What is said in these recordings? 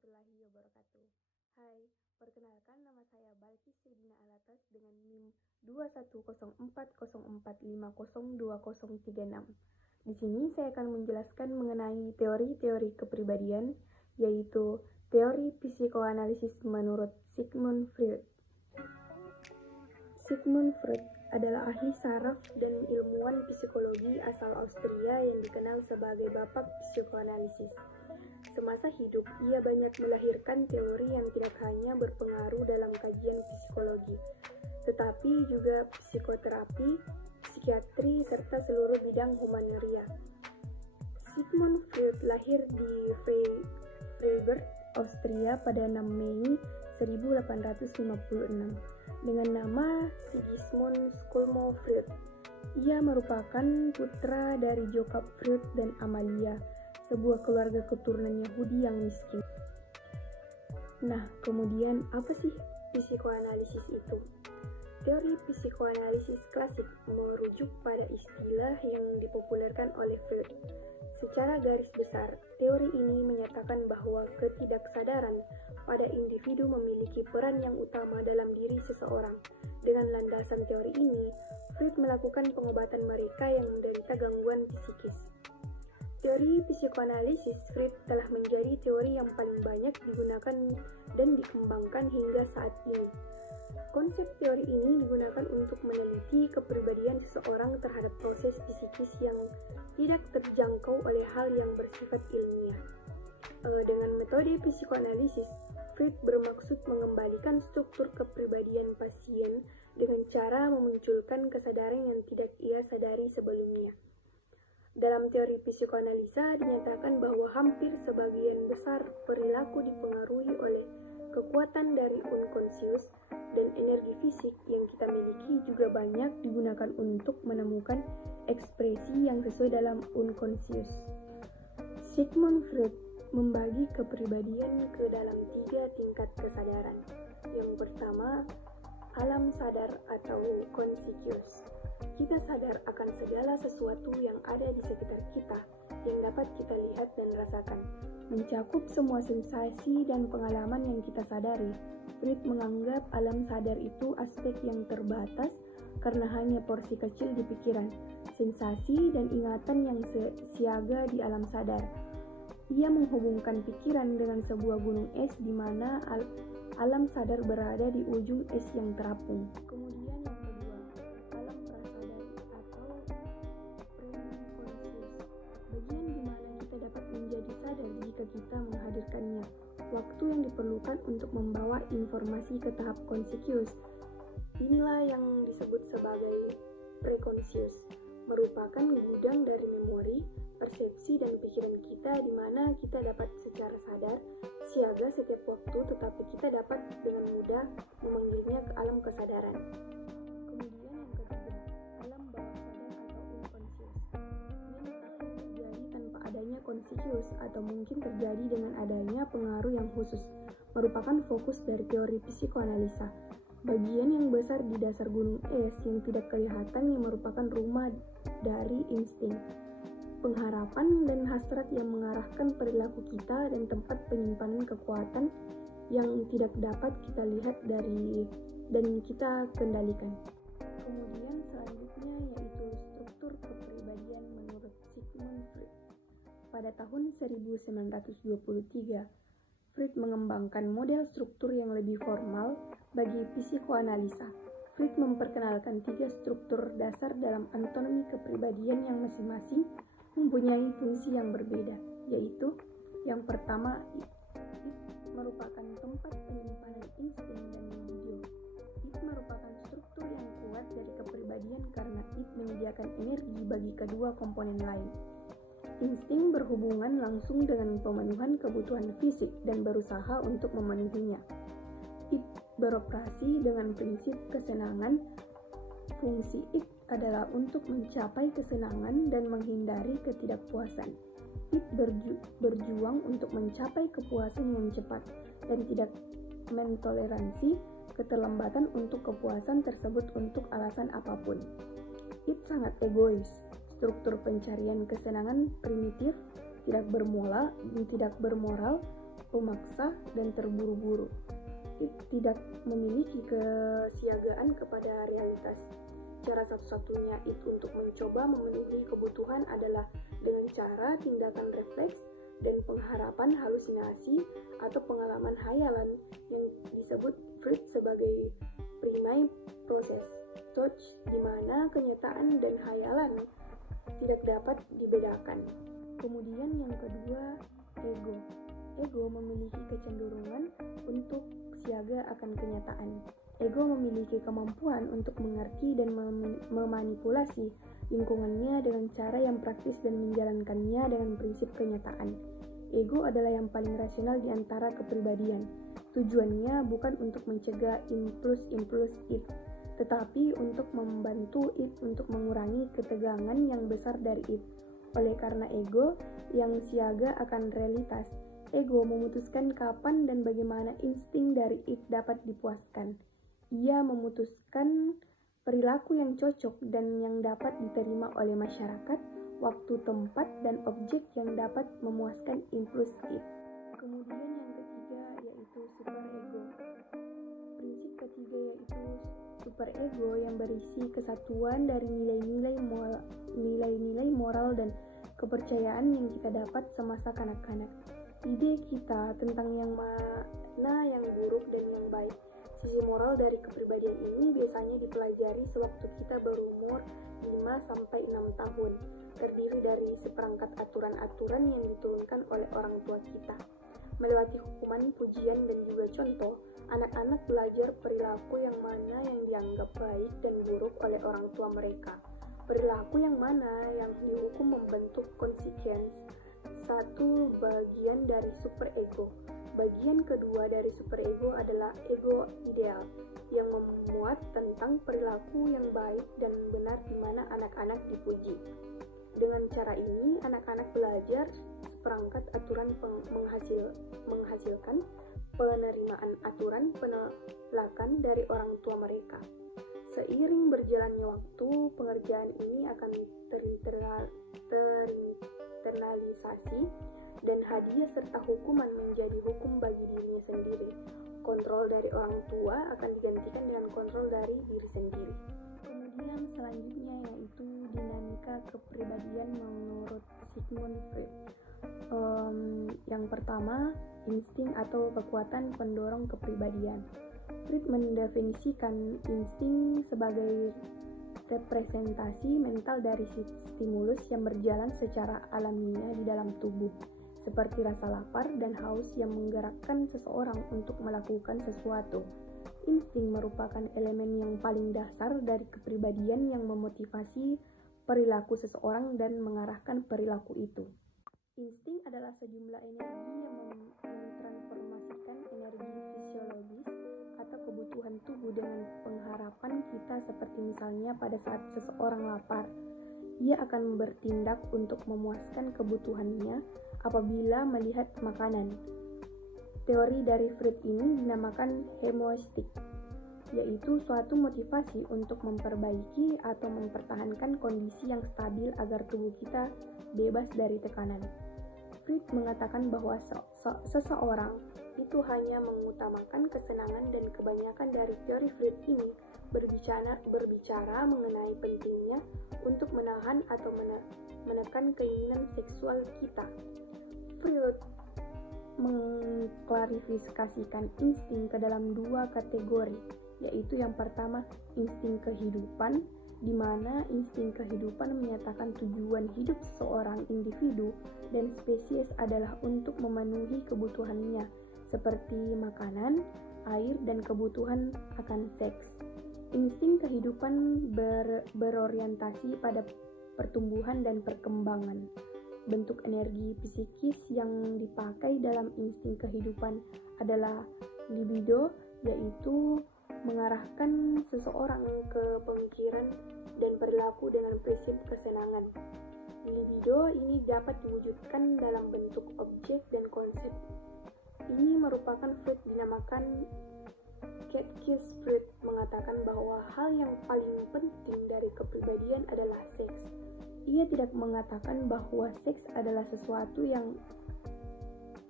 warahmatullahi wabarakatuh. Hai, perkenalkan nama saya Balkis Sedina Alatas dengan NIM 2104045020036. Di sini saya akan menjelaskan mengenai teori-teori kepribadian, yaitu teori psikoanalisis menurut Sigmund Freud. Sigmund Freud adalah ahli saraf dan ilmuwan psikologi asal Austria yang dikenal sebagai bapak psikoanalisis. Semasa hidup, ia banyak melahirkan teori yang tidak hanya berpengaruh dalam kajian psikologi, tetapi juga psikoterapi, psikiatri, serta seluruh bidang humaneria. Sigmund Freud lahir di Freiburg, Austria pada 6 Mei 1856 dengan nama Sigismund Skolmo Freud. Ia merupakan putra dari Jakob Freud dan Amalia, sebuah keluarga keturunan Yahudi yang miskin. Nah, kemudian apa sih psikoanalisis itu? Teori psikoanalisis klasik merujuk pada istilah yang dipopulerkan oleh Freud. Secara garis besar, teori ini menyatakan bahwa ketidaksadaran pada individu memiliki peran yang utama dalam diri seseorang. Dengan landasan teori ini, Freud melakukan pengobatan mereka yang menderita gangguan psikis. Teori psikoanalisis Freud telah menjadi teori yang paling banyak digunakan dan dikembangkan hingga saat ini. Konsep teori ini digunakan untuk meneliti kepribadian seseorang terhadap proses psikis yang tidak terjangkau oleh hal yang bersifat ilmiah. Dengan metode psikoanalisis, Freud bermaksud mengembalikan struktur kepribadian pasien dengan cara memunculkan kesadaran yang tidak ia sadari sebelumnya. Dalam teori psikoanalisa dinyatakan bahwa hampir sebagian besar perilaku dipengaruhi oleh kekuatan dari unconscious dan energi fisik yang kita miliki juga banyak digunakan untuk menemukan ekspresi yang sesuai dalam unconscious. Sigmund Freud membagi kepribadian ke dalam 3 tingkat kesadaran. Yang pertama, alam sadar atau conscious. Kita sadar akan segala sesuatu yang ada di sekitar kita, yang dapat kita lihat dan rasakan. Mencakup semua sensasi dan pengalaman yang kita sadari. Freud menganggap alam sadar itu aspek yang terbatas karena hanya porsi kecil di pikiran, sensasi dan ingatan yang siaga di alam sadar. Ia menghubungkan pikiran dengan sebuah gunung es di mana alam sadar berada di ujung es yang terapung. Kemudian yang kedua, alam prasadar atau pre-conscious, bagian di mana kita dapat menjadi sadar jika kita menghadirkannya. Waktu yang diperlukan untuk membawa informasi ke tahap conscious. Inilah yang disebut sebagai preconscious, merupakan gudang dari memori, persepsi dan pikiran kita di mana kita dapat secara sadar, siaga setiap waktu, tetapi kita dapat dengan mudah memanggilnya ke alam kesadaran. Kemudian yang ketiga, alam bawah sadar atau unconscious. Mental yang terjadi tanpa adanya conscious atau mungkin terjadi dengan adanya pengaruh yang khusus, merupakan fokus dari teori psikoanalisa. Bagian yang besar di dasar gunung es yang tidak kelihatan yang merupakan rumah dari insting, pengharapan dan hasrat yang mengarahkan perilaku kita dan tempat penyimpanan kekuatan yang tidak dapat kita lihat dan kita kendalikan. Kemudian selanjutnya yaitu struktur kepribadian menurut Sigmund Freud. Pada tahun 1923, Freud mengembangkan model struktur yang lebih formal bagi psikoanalisa. Freud memperkenalkan 3 struktur dasar dalam anatomi kepribadian yang masing-masing mempunyai fungsi yang berbeda, yaitu yang pertama, id merupakan tempat penyimpanan insting dan libido. Id merupakan struktur yang kuat dari kepribadian karena id menyediakan energi bagi kedua komponen lain. Insting berhubungan langsung dengan pemenuhan kebutuhan fisik dan berusaha untuk memenuhinya. Id beroperasi dengan prinsip kesenangan. Fungsi id adalah untuk mencapai kesenangan dan menghindari ketidakpuasan. Id berjuang untuk mencapai kepuasan yang cepat dan tidak mentoleransi keterlambatan untuk kepuasan tersebut untuk alasan apapun. Id sangat egois. Struktur pencarian kesenangan primitif, tidak bermoral, pemaksa, dan terburu-buru. It tidak memiliki kesiagaan kepada realitas. Cara satu-satunya It untuk mencoba memenuhi kebutuhan adalah dengan cara tindakan refleks dan pengharapan halusinasi atau pengalaman hayalan yang disebut Freud sebagai primary proses touch, di mana kenyataan dan hayalan tidak dapat dibedakan. Kemudian yang kedua, ego. Ego memiliki kecenderungan untuk siaga akan kenyataan. Ego memiliki kemampuan untuk mengerti dan memanipulasi lingkungannya dengan cara yang praktis dan menjalankannya dengan prinsip kenyataan. Ego adalah yang paling rasional di antara kepribadian. Tujuannya bukan untuk mencegah impuls It, tetapi untuk membantu It untuk mengurangi ketegangan yang besar dari It. Oleh karena ego yang siaga akan realitas, ego memutuskan kapan dan bagaimana insting dari It dapat dipuaskan. Ia memutuskan perilaku yang cocok dan yang dapat diterima oleh masyarakat, waktu, tempat, dan objek yang dapat memuaskan impuls It. Kemudian yang ketiga yaitu superego. Prinsip ketiga yaitu superego yang berisi kesatuan dari nilai-nilai moral dan kepercayaan yang kita dapat semasa kanak-kanak. Ide kita tentang yang mana yang buruk dan yang baik. Sisi moral dari kepribadian ini biasanya dipelajari sewaktu kita berumur 5-6 tahun, terdiri dari seperangkat aturan-aturan yang diturunkan oleh orang tua kita. Melewati hukuman, pujian, dan juga contoh, anak-anak belajar perilaku yang mana yang dianggap baik dan buruk oleh orang tua mereka. Perilaku yang mana yang dihukum membentuk konsekuensi, satu bagian dari superego. Bagian kedua dari superego adalah ego ideal, yang memuat tentang perilaku yang baik dan benar di mana anak-anak dipuji. Dengan cara ini, anak-anak belajar seperangkat aturan menghasilkan penerimaan aturan penolakan dari orang tua mereka. Seiring berjalannya waktu, pengerjaan ini akan terinternalisasi dan hadiah serta hukuman menjadi hukum bagi dirinya sendiri. Kontrol dari orang tua akan digantikan dengan kontrol dari diri sendiri. Kemudian selanjutnya yaitu dinamika kepribadian menurut Sigmund Freud. Yang pertama, insting atau kekuatan pendorong kepribadian. Freud mendefinisikan insting sebagai representasi mental dari stimulus yang berjalan secara alamiah di dalam tubuh, seperti rasa lapar dan haus yang menggerakkan seseorang untuk melakukan sesuatu. Insting merupakan elemen yang paling dasar dari kepribadian yang memotivasi perilaku seseorang dan mengarahkan perilaku itu. Insting adalah sejumlah energi yang mentransformasikan energi fisiologis atau kebutuhan tubuh dengan pengharapan kita, seperti misalnya pada saat seseorang lapar, ia akan bertindak untuk memuaskan kebutuhannya apabila melihat makanan. Teori dari Freud ini dinamakan homeostatik, yaitu suatu motivasi untuk memperbaiki atau mempertahankan kondisi yang stabil agar tubuh kita bebas dari tekanan. Freud mengatakan bahwa seseorang itu hanya mengutamakan kesenangan, dan kebanyakan dari teori Freud ini berbicara mengenai pentingnya untuk menahan atau menekan keinginan seksual kita. Freud mengklarifikasikan insting ke dalam dua kategori, yaitu yang pertama insting kehidupan, di mana insting kehidupan menyatakan tujuan hidup seorang individu dan spesies adalah untuk memenuhi kebutuhannya, seperti makanan, air, dan kebutuhan akan seks. Insting kehidupan berorientasi pada pertumbuhan dan perkembangan. Bentuk energi psikis yang dipakai dalam insting kehidupan adalah libido, yaitu mengarahkan seseorang ke pemikiran dan perilaku dengan prinsip kesenangan. Libido ini dapat diwujudkan dalam bentuk objek dan konsep. Ini merupakan Freud dinamakan Catechist. Freud mengatakan bahwa hal yang paling penting dari kepribadian adalah seks. Ia tidak mengatakan bahwa seks adalah sesuatu yang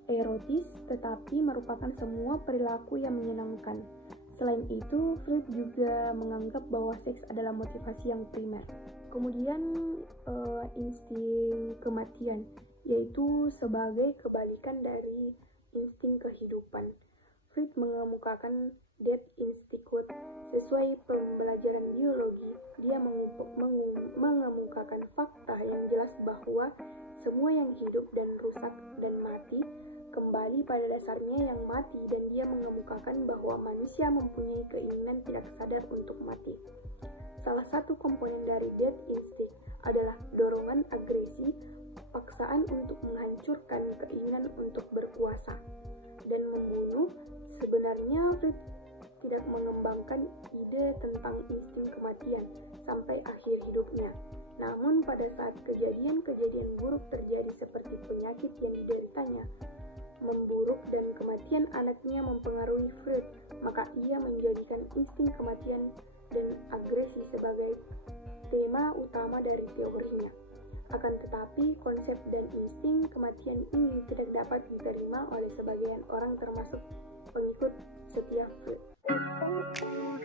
erotis, tetapi merupakan semua perilaku yang menyenangkan. Selain itu, Freud juga menganggap bahwa seks adalah motivasi yang primer. Kemudian insting kematian, yaitu sebagai kebalikan dari insting kehidupan. Freud mengemukakan death instinct. Sesuai pembelajaran biologi, dia mengemukakan fakta yang jelas bahwa semua yang hidup dan rusak dan mati kembali pada dasarnya yang mati, dan dia mengemukakan bahwa manusia mempunyai keinginan tidak sadar untuk mati. Salah satu komponen dari death instinct adalah dorongan agresi, paksaan untuk menghancurkan, keinginan untuk berkuasa dan membunuh. Sebenarnya Freud tidak mengembangkan ide tentang insting kematian sampai akhir hidupnya. Namun pada saat kejadian-kejadian buruk terjadi seperti penyakit yang dideritanya memburuk dan kematian anaknya mempengaruhi Freud, maka ia menjadikan insting kematian dan agresi sebagai tema utama dari teorinya. Akan tetapi, konsep dan insting kematian ini tidak dapat diterima oleh sebagian orang termasuk pengikut setia Freud.